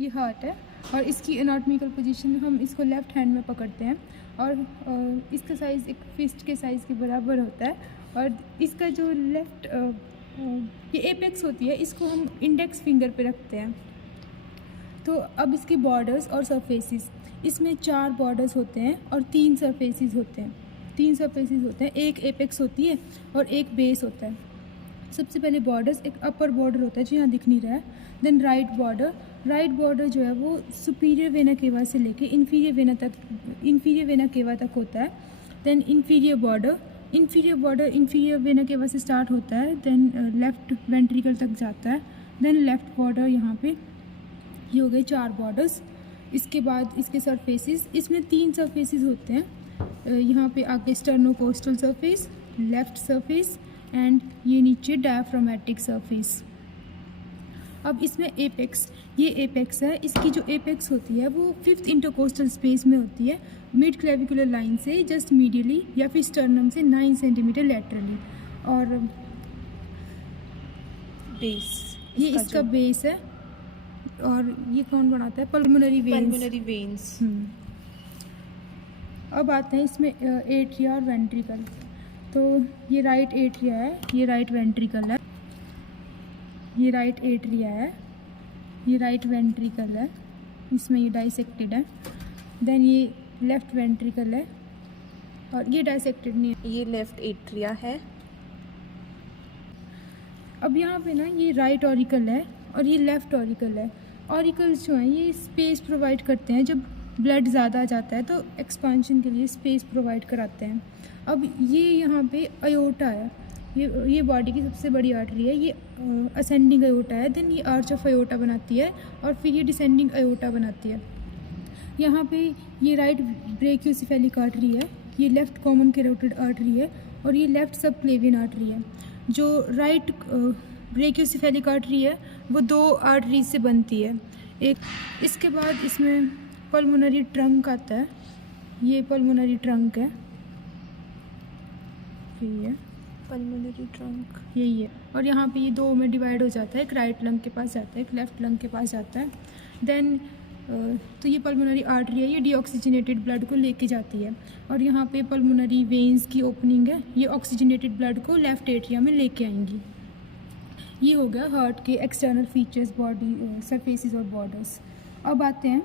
ये हार्ट है और इसकी एनाटॉमिकल पोजीशन हम इसको लेफ़्ट हैंड में पकड़ते हैं और इसका साइज़ एक फिस्ट के साइज़ के बराबर होता है। और इसका जो लेफ़्ट ये एपेक्स होती है, इसको हम इंडेक्स फिंगर पे रखते हैं। तो अब इसकी बॉर्डर्स और सरफेसेस, इसमें 4 बॉर्डर्स होते हैं और 3 सरफेसेस होते हैं। 3 सरफेसेस होते हैं, एक एपेक्स होती है और एक बेस होता है। सबसे पहले बॉर्डर्स, एक अपर बॉर्डर होता है जो यहाँ दिख नहीं रहा है, देन राइट बॉर्डर जो है वो सुपीरियर वेना केवा से लेके इन्फीरियर वेना केवा तक होता है। देन इन्फीरियर वेना केवा से स्टार्ट होता है, देन लेफ़्ट वेंट्रिकल तक जाता है, देन लेफ़्ट बॉर्डर यहाँ पे। ये हो गए 4 बॉर्डर्स। इसके बाद इसके सरफेसेस, इसमें 3 सरफेसेस होते हैं। यहाँ पे आगे sternocostal surface, left surface and ये नीचे डायफ्रामेटिक सरफेस। अब इसमें एपेक्स, ये एपेक्स है। इसकी जो एपेक्स होती है वो 5th इंटरकोस्टल स्पेस में होती है, मिड क्लेविकुलर लाइन से जस्ट मीडियली या फिर स्टर्नम से 9 सेंटीमीटर लैटरली। और बेस, ये इसका बेस है। और ये कौन बनाता है? Pulmonary veins. अब आते हैं इसमें एट्रिया और वेंट्रिकल। तो ये राइट एट्रिया है, ये राइट वेंट्रिकल है, ये राइट एट्रिया है, ये राइट वेंट्रिकल है, इसमें ये डाइसेक्टेड है। देन ये लेफ़्ट वेंट्रिकल है और ये डाइसेक्टेड नहीं है, ये लेफ़्ट एट्रिया है। अब यहाँ पे ना ये राइट ऑरिकल है और ये लेफ़्ट ऑरिकल है। ऑरिकल्स जो हैं ये स्पेस प्रोवाइड करते हैं, जब ब्लड ज़्यादा आ जाता है तो एक्सपांशन के लिए स्पेस प्रोवाइड कराते हैं। अब ये यहाँ पे अयोटा है, ये बॉडी की सबसे बड़ी आर्टरी है, ये असेंडिंग अयोटा है। देन ये आर्च ऑफ अयोटा बनाती है और फिर ये डिसेंडिंग अयोटा बनाती है। यहाँ पे ये राइट ब्रेकियोसेफेलिक आर्टरी है, ये लेफ़्ट कॉमन कैरोटिड आर्टरी है और ये लेफ़्ट सबक्लेवियन आर्टरी है। जो राइट ब्रेकियोसेफेलिक आर्टरी है वो 2 आर्टरीज से बनती है एक। इसके बाद इसमें पल्मोनरी ट्रंक आता है, ये पल्मोनरी ट्रंक है, यही है पल्मोनरी ट्रंक, यही है। और यहाँ पे ये 2 में डिवाइड हो जाता है, एक राइट लंग के पास जाता है, एक लेफ़्ट लंग के पास जाता है। देन तो ये पल्मोनरी आर्टरी है, ये डीऑक्सीजनेटेड ब्लड को लेके जाती है। और यहाँ पे पल्मोनरी वेन्स की ओपनिंग है, ये ऑक्सीजनेटेड ब्लड को लेफ़्ट एट्रिया में लेके आएंगी। ये हो गया हार्ट के एक्सटर्नल फीचर्स, बॉडी सरफेसेस और बॉर्डर्स। अब आते हैं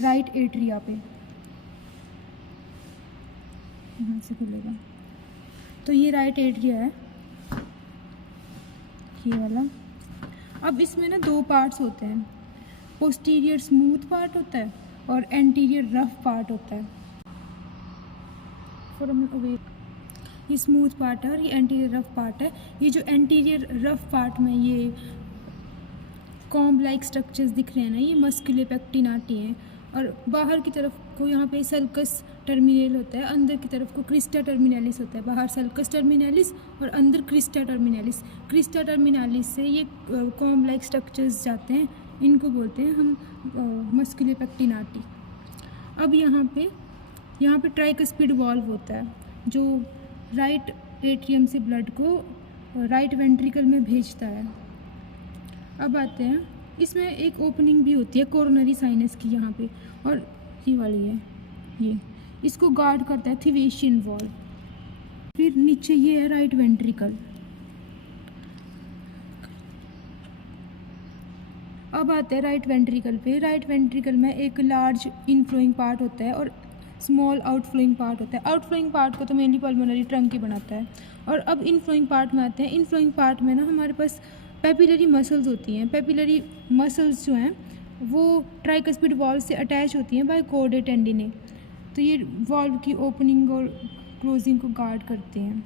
राइट एट्रिया पे, यहाँ से खुलेगा। तो ये राइट एट्रिया है, ये वाला। अब इसमें ना 2 पार्ट्स होते हैं, पोस्टीरियर स्मूथ पार्ट होता है और एंटीरियर रफ पार्ट होता है। ये स्मूथ पार्ट है और ये एंटीरियर रफ पार्ट है। ये जो एंटीरियर रफ पार्ट में ये कॉम्ब लाइक स्ट्रक्चर्स दिख रहे हैं ना, ये मस्कुलर पेक्टिनाटी हैं। और बाहर की तरफ को यहाँ पे सल्कस टर्मिनल होता है, अंदर की तरफ को क्रिस्टा टर्मिनालिस होता है। बाहर सल्कस टर्मिनालिस और अंदर क्रिस्टा टर्मिनालिस। क्रिस्टा टर्मिनालिस से ये कॉम्ब लाइक स्ट्रक्चर्स जाते हैं, इनको बोलते हैं हम मस्कुलर पेक्टिनाटी। अब यहाँ पे ट्राइकस्पिड वॉल्व होता है जो राइट एट्रियम से ब्लड को राइट वेंट्रिकल में भेजता है। अब आते हैं, इसमें एक ओपनिंग भी होती है कोरोनरी साइनस की यहाँ पे, और ये वाली है, ये इसको गार्ड करता है थिवेशियन वॉल्व। फिर नीचे ये है राइट वेंट्रिकल। अब आते हैं राइट वेंट्रिकल पे। राइट वेंट्रिकल में एक लार्ज इनफ्लोइंग पार्ट होता है और स्मॉल आउटफ्लोइंग पार्ट होता है। आउटफ्लोइंग पार्ट को तो मेनली पल्मोनरी ट्रंक ही बनाता है। और अब इनफ्लोइंग पार्ट में आते हैं। इनफ्लोइंग पार्ट में ना हमारे पास पेपिलरी मसल्स होती हैं। पेपिलरी मसल्स जो हैं वो ट्राइकस्पिड वॉल्व से अटैच होती हैं बाय कॉर्डा टेंडिने। तो ये वॉल्व की ओपनिंग और क्लोजिंग को गार्ड करते हैं।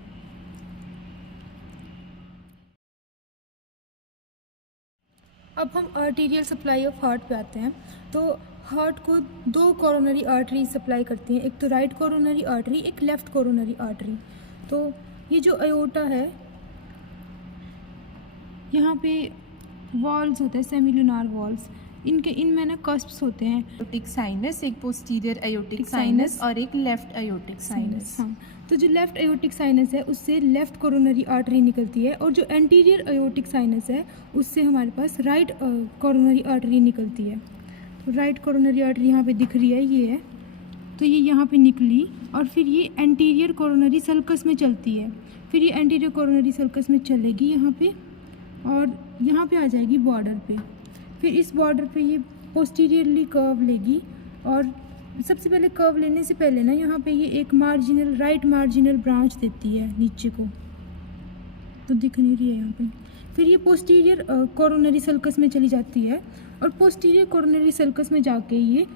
अब हम आर्टीरियल सप्लाई ऑफ हार्ट पे आते हैं। तो हार्ट को 2 कोरोनरी आर्टरी सप्लाई करती हैं, एक तो राइट कोरोनरी आर्टरी, एक लेफ़्ट कोरोनरी आर्टरी। तो ये जो अयोटा है, यहाँ पे वॉल्स होते हैं, सेमिलुनार वॉल्स, इनमें ना कस्प्स होते हैं। एयोटिक साइनस, एक पोस्टीरियर एयोटिक साइनस और एक लेफ्ट एयोटिक साइनस। हाँ, तो जो लेफ़्ट एयोटिक साइनस है उससे लेफ़्ट कोरोनरी आर्टरी निकलती है, और जो एंटीरियर एयोटिक साइनस है उससे हमारे पास राइट कोरोनरी आर्टरी निकलती है। तो राइट कोरोनरी आर्टरी यहाँ पे दिख रही है, ये है। तो ये यहाँ पे निकली और फिर ये एंटीरियर कोरोनरी सल्कस में चलती है, फिर ये एंटीरियर कोरोनरी सल्कस में चलेगी यहाँ पे और यहाँ पे आ जाएगी बॉर्डर पे। फिर इस बॉर्डर पे ये पोस्टीरियरली कर्व लेगी और सबसे पहले कर्व लेने से पहले ना यहाँ पे ये एक मार्जिनल राइट मार्जिनल ब्रांच देती है नीचे को, तो दिख नहीं रही है यहाँ पे। फिर ये पोस्टीरियर कोरोनरी सल्कस में चली जाती है और पोस्टीरियर कोरोनरी सल्कस में जाके ये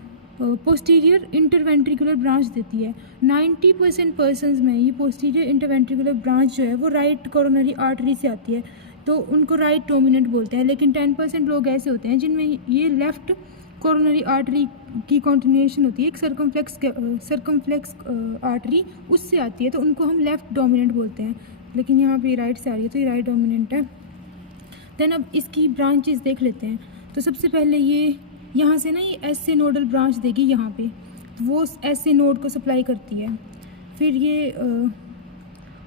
पोस्टीरियर इंटरवेंट्रिकुलर ब्रांच देती है। 90% पर्सनस में ये पोस्टीरियर इंटरवेंट्रिकुलर ब्रांच जो है वो राइट कोरोनरी आर्टरी से आती है, तो उनको राइट डोमिनेंट बोलते हैं। लेकिन 10% लोग ऐसे होते हैं जिनमें ये लेफ़्ट कोरोनरी आर्टरी की कॉन्टिन्यूएशन होती है, एक सर्कमफ्लेक्स आर्टरी उससे आती है, तो उनको हम लेफ़्ट डोमिनेंट बोलते हैं। लेकिन यहाँ पे राइट से आ रही है तो ये राइट डोमिनेंट है। देन अब इसकी ब्रांचेस देख लेते हैं। तो सबसे पहले ये यहाँ से ना ये एस से नोडल ब्रांच देगी यहाँ पे, तो वो एस से नोड को सप्लाई करती है। फिर ये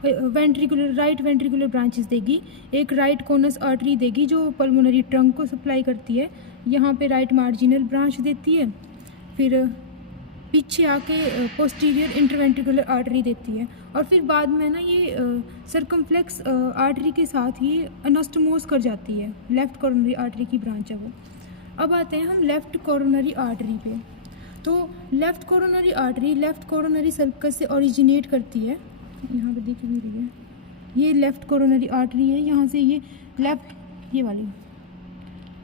राइट वेंट्रिकुलर ब्रांचेस देगी, एक राइट कोनस आर्टरी देगी जो पल्मोनरी ट्रंक को सप्लाई करती है, यहाँ पे राइट मार्जिनल ब्रांच देती है। फिर पीछे आके पोस्टीरियर इंटरवेंट्रिकुलर आर्टरी देती है और फिर बाद में ना ये सर्कमफ्लेक्स आर्टरी के साथ ये एनास्टोमोस कर जाती है, लेफ़्ट कोरोनरी आर्टरी की ब्रांच है वो। अब आते हैं हम लेफ़्ट कोरोनरी आर्टरी पे। तो left coronary artery left coronary sulcus से ओरिजिनेट करती है, यहाँ पे दिख भी रही है, ये लेफ़्ट कोरोनरी आर्टरी है, यहाँ से ये लेफ़्ट ये वाली,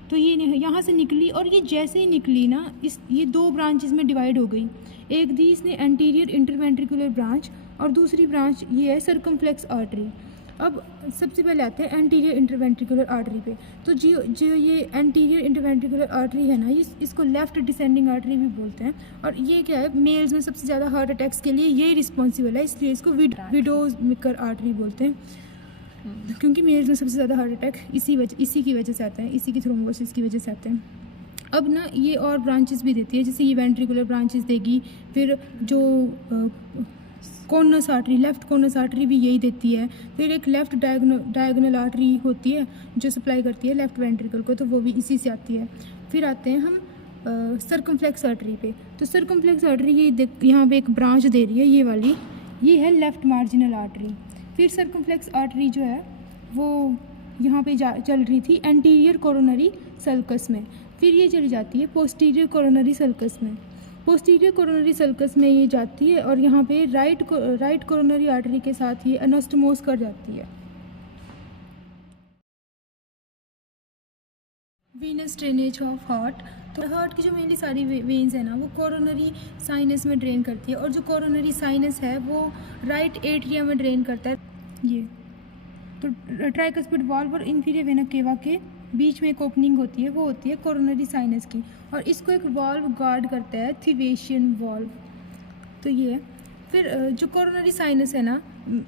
तो ये यहाँ से निकली और ये जैसे ही निकली ना ये दो ब्रांचेस में डिवाइड हो गई। एक दी इसने एंटीरियर इंटरवेंट्रिकुलर ब्रांच और दूसरी ब्रांच ये है सर्कमफ्लेक्स आर्टरी। अब सबसे पहले आते हैं एंटीरियर इंटरवेंट्रिकुलर आर्टरी पे। तो जो ये एंटीरियर इंटरवेंट्रिकुलर आर्टरी है ना, इसको लेफ़्ट डिसेंडिंग आर्टरी भी बोलते हैं। और ये क्या है, मेल्स में सबसे ज़्यादा हार्ट अटैक्स के लिए ये रिस्पॉन्सिबल है, इसलिए इसको विडोज मेकर आर्टरी बोलते हैं, क्योंकि मेल्स में सबसे ज़्यादा हार्ट अटैक इसी की वजह से आता है, इसी की थ्रोम्बोसिस की वजह से आते हैं। अब ना ये और ब्रांचेस भी देती है, जैसे ये वेंट्रिकुलर ब्रांचेस देगी, फिर जो conus artery left conus artery भी यही देती है। फिर एक लेफ़्ट डायगोनल आर्टरी होती है जो सप्लाई करती है लेफ़्ट वेंट्रिकल को, तो वो भी इसी से आती है। फिर आते हैं हम सर्कमफ्लेक्स आर्टरी पे। तो सर्कमफ्लेक्स आर्टरी ये यहाँ पे एक ब्रांच दे रही है, ये वाली, ये है लेफ़्ट मार्जिनल आर्टरी। फिर सर्कमफ्लेक्स आर्टरी जो है वो यहाँ पे चल रही थी एंटीरियर कोरोनरी सल्कस में, फिर ये चली जाती है पोस्टीरियर कोरोनरी सल्कस में। पोस्टीरियर कोरोनरी सल्कस में ये जाती है और यहाँ पे राइट कोरोनरी आर्टरी के साथ ये एनास्टोमोस कर जाती है। Venus drainage of heart. तो हार्ट की जो मेनली सारी वेन्स है ना वो कोरोनरी साइनस में ड्रेन करती है, और जो कोरोनरी साइनस है वो राइट एट्रिया में ड्रेन करता है। ये तो ट्राइकस्पिड वाल्व और इंफीरियर वेना केवा के बीच में एक ओपनिंग होती है, वो होती है कोरोनरी साइनस की, और इसको एक वाल्व गार्ड करता है, थिवेशियन वाल्व। तो ये है। फिर जो कोरोनरी साइनस है ना,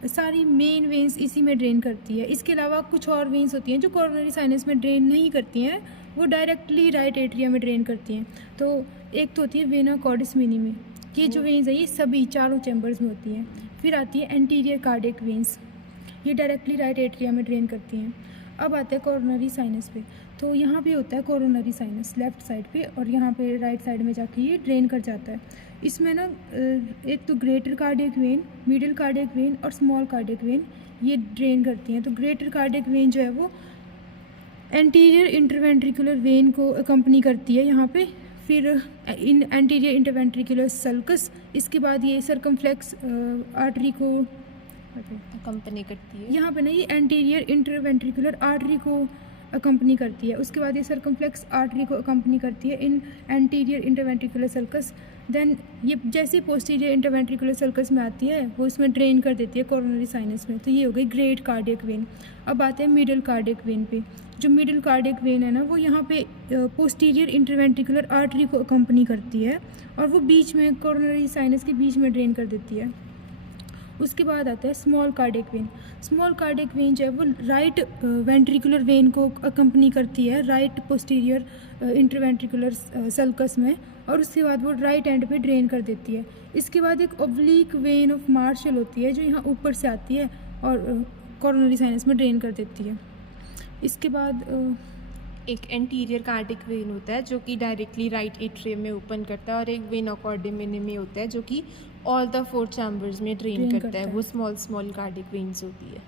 सारी मेन वेन्स इसी में ड्रेन करती है। इसके अलावा कुछ और वेन्स होती हैं जो कोरोनरी साइनस में ड्रेन नहीं करती हैं, वो डायरेक्टली राइट एट्रिया में ड्रेन करती हैं। तो एक तो होती है वेना कॉर्डिस मिनिमी, ये जो वेन्स है ये सभी चारों चैम्बर्स में होती हैं। फिर आती है एंटीरियर कार्डियक वेन्स, ये डायरेक्टली राइट एट्रिया में ड्रेन करती हैं। अब आते हैं कोरोनरी साइनस पे। तो यहाँ पे होता है कोरोनरी साइनस लेफ़्ट साइड पे, और यहाँ पे राइट साइड में जाके ये ड्रेन कर जाता है। इसमें ना एक तो greater cardiac vein, middle cardiac vein और स्मॉल कार्डियक वेन ये ड्रेन करती हैं। तो ग्रेटर कार्डियक वेन जो है वो एंटीरियर इंटरवेंट्रिकुलर वेन को अकम्पनी करती है यहाँ पे, फिर इन एंटीरियर इंटरवेंट्रिकुलर सल्कस, इसके बाद ये सर्कमफ्लेक्स आर्टरी को कंपनी करती है। यहाँ पे ना ये एंटीरियर इंटरवेंट्रिकुलर आर्टरी को अकम्पनी करती है, उसके बाद ये सर्कमफ्लेक्स आर्टरी को अकम्पनी करती है इन एंटीरियर इंटरवेंट्रिकुलर सल्कस। देन ये जैसे पोस्टीरियर इंटरवेंट्रिकुलर सल्कस में आती है वो इसमें ड्रेन कर देती है कोरोनरी साइनस में। तो ये हो गई ग्रेट कार्डियक वेन। अब आते हैं मिडिल कार्डियक वेन पे। जो मिडिल कार्डियक वेन है ना वो यहाँ पे पोस्टीरियर इंटरवेंट्रिकुलर आर्टरी को अकम्पनी करती है, और वो बीच में कोरोनरी साइनस के बीच में ड्रेन कर देती है। उसके बाद आता है small cardiac vein. Small cardiac vein जो है वो राइट वेंट्रिकुलर वेन को अकम्पनी करती है राइट पोस्टीरियर इंटरवेंट्रिकुलर सल्कस में, और उसके बाद वो राइट एंड पे ड्रेन कर देती है। इसके बाद एक ओब्लिक वेन ऑफ मार्शल होती है जो यहाँ ऊपर से आती है और कोरोनरी साइनस में ड्रेन कर देती है। इसके बाद एक एंटीरियर कार्डिक वेन होता है जो कि डायरेक्टली राइट एट्रियम में ओपन करता है, और एक वेना कॉर्डा मिनिमी होता है जो कि ऑल द 4 चैम्बर्स में ड्रेन करता है। वो स्मॉल कार्डिक वेन्स होती है।